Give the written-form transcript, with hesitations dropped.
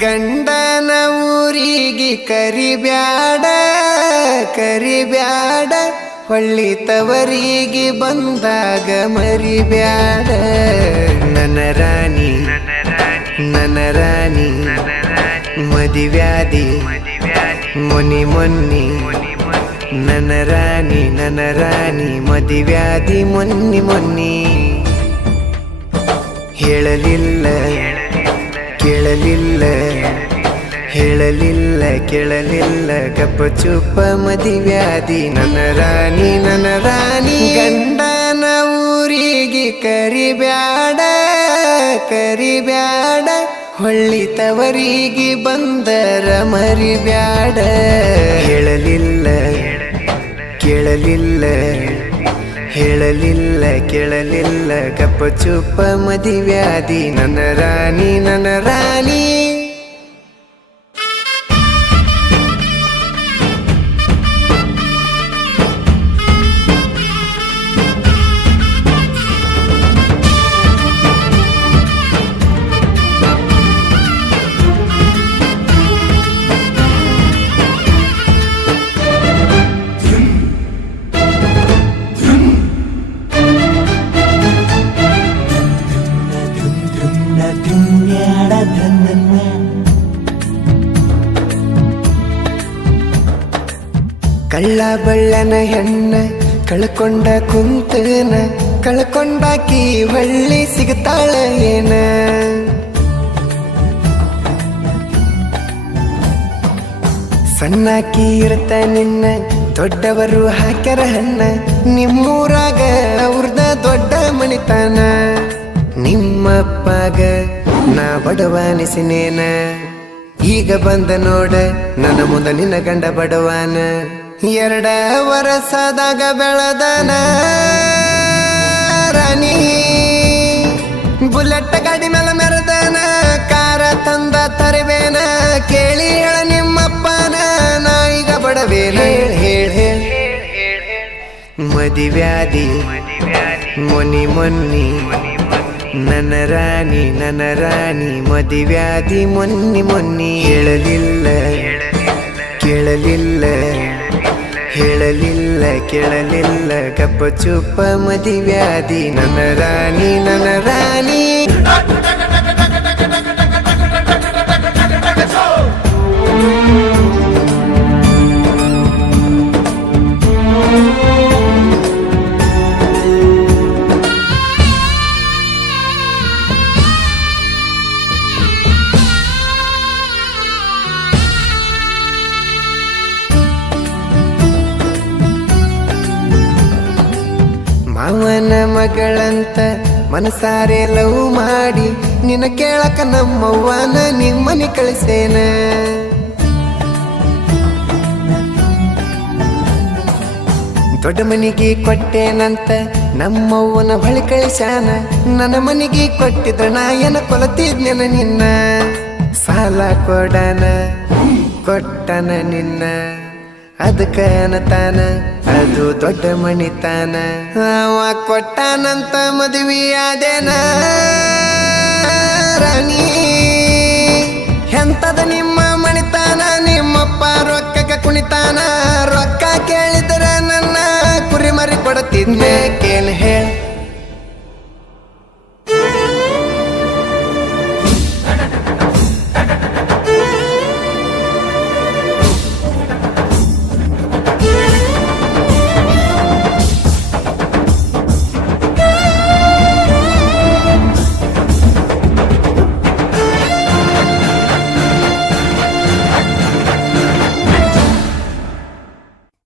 ಗಂಡನ ಊರಿಗೆ ಕರಿಬ್ಯಾಡ ಕರಿಬ್ಯಾಡ ಹೊಳ್ಳಿ ತವರಿಗೆ ಬಂದಾಗ ಮರಿಬ್ಯಾಡ ನನ್ನ ರಾಣಿ ನನ್ನ ರಾಣಿ ಮದಿವ್ಯಾದಿ ಮೊನಿ ಮೊನ್ನಿ ನನ್ನ ರಾಣಿ ಮದಿವ್ಯಾದಿ ಮೊನ್ನಿ ಮೊನ್ನಿ ಹೇಳಲಿಲ್ಲ ಕೇಳಲಿಲ್ಲ ಹೇಳಲಿಲ್ಲ ಕೇಳಲಿಲ್ಲ ಗಪ್ಪ ಚುಪ್ಪ ಮದಿವ್ಯಾದಿ ನನ್ನ ರಾಣಿ ಗಂಡನ ಊರಿಗೆ ಕರಿಬ್ಯಾಡ ಕರಿಬ್ಯಾಡ ಹೊಳ್ಳಿ ತವರಿಗೆ ಬಂದರ ಮರಿಬ್ಯಾಡ ಹೇಳಲಿಲ್ಲ ಕೇಳಲಿಲ್ಲ ಹೇಳಲಿಲ್ಲ ಕೇಳಲಿಲ್ಲ ಗಪ್ಪ ಚುಪ್ಪ ಮದಿವ್ಯಾದಿ ನನ್ನ ರಾಣಿ ಕಳ್ಳ ಬಳ್ಳನ ಹೆಣ್ಣ ಕಳ್ಕೊಂಡ ಕುಂತನ ಕಳ್ಕೊಂಡಾಕಿ ಹೊಳ್ಳಿ ಸಿಗ್ತಾಳ ಏನ ಸಣ್ಣಾಕಿ ಇರ್ತ ನಿನ್ನ ದೊಡ್ಡವರು ಹಾಕ್ಯಾರ ಹಣ್ಣ ನಿಮ್ಮೂರಾಗ ಅವ್ರದ ದೊಡ್ಡ ಮಣಿತಾನ ನಿಮ್ಮಪ್ಪಗ ನಾ ಬಡವಾನಿಸಿನೇನ ಈಗ ಬಂದ ನೋಡ ನನ್ನ ಮುಂದ ನಿನ್ನ ಗಂಡ ಬಡವಾನ 2 ವರ್ಷದಾಗ ಬೆಳದನ ರಾಣಿ ಬುಲೆಟ್ ಗಾಡಿ ಮೇಲೆ ಮೆರೆದನ ಕಾರ ತಂದ ತರಬೇನ ಕೇಳಿ ಹೇಳ ನಿಮ್ಮಪ್ಪನ ನಾ ಈಗ ಬಡವೇನ ಹೇಳ ಮದಿವ್ಯಾದಿ ಮೊನಿ ಮೊನ್ನಿ ನನ್ನ ರಾಣಿ ಮದಿವ್ಯಾದಿ ಮೊನ್ನಿ ಮೊನ್ನಿ ಹೇಳಲಿಲ್ಲ ಕೇಳಲಿಲ್ಲ ಹೇಳಲಿಲ್ಲ ಕೇಳಲಿಲ್ಲ ಗಪ್ಪ ಚುಪ್ಪ ಮದಿವ್ಯಾದಿ ನನ್ನ ರಾಣಿ ಮಾವನ ಮಗಳಂತ ಮನಸಾರೆ ಲವ್ ಮಾಡಿ ನಿನ್ನ ಕೇಳಕ ನಮ್ಮವ್ವನ ನಿಮ್ಮನಿ ಕಳಿಸೇನ ದೊಡ್ಡ ಮನಿಗೆ ಕೊಟ್ಟೇನಂತ ನಮ್ಮವ್ವನ ಬಳಿ ಕಳಿಸ್ಯಾನ ನನ್ನ ಮನಿಗೆ ಕೊಟ್ಟಿದ್ರ ನಾಯನ ಕೊಲತಿದ್ನೆನ ನಿನ್ನ ಸಾಲ ಕೊಟ್ಟನ ನಿನ್ನ ಅದಕ್ಕ ಅನ್ನತಾನ ಅದು ದೊಡ್ಡ ಮಣಿತಾನ ಅವ ಕೊಟ್ಟಾನಂತ ಮದುವೆಯಾದೇನ ರಾಣಿ ಎಂತದ ನಿಮ್ಮ ಮಣಿತಾನ ನಿಮ್ಮಪ್ಪ ರೊಕ್ಕಕ್ಕೆ ಕುಣಿತಾನ ರೊಕ್ಕ ಕೇಳಿದ್ರ ನನ್ನ ಕುರಿಮರಿ ಕೊಡತಿದ್ನೆ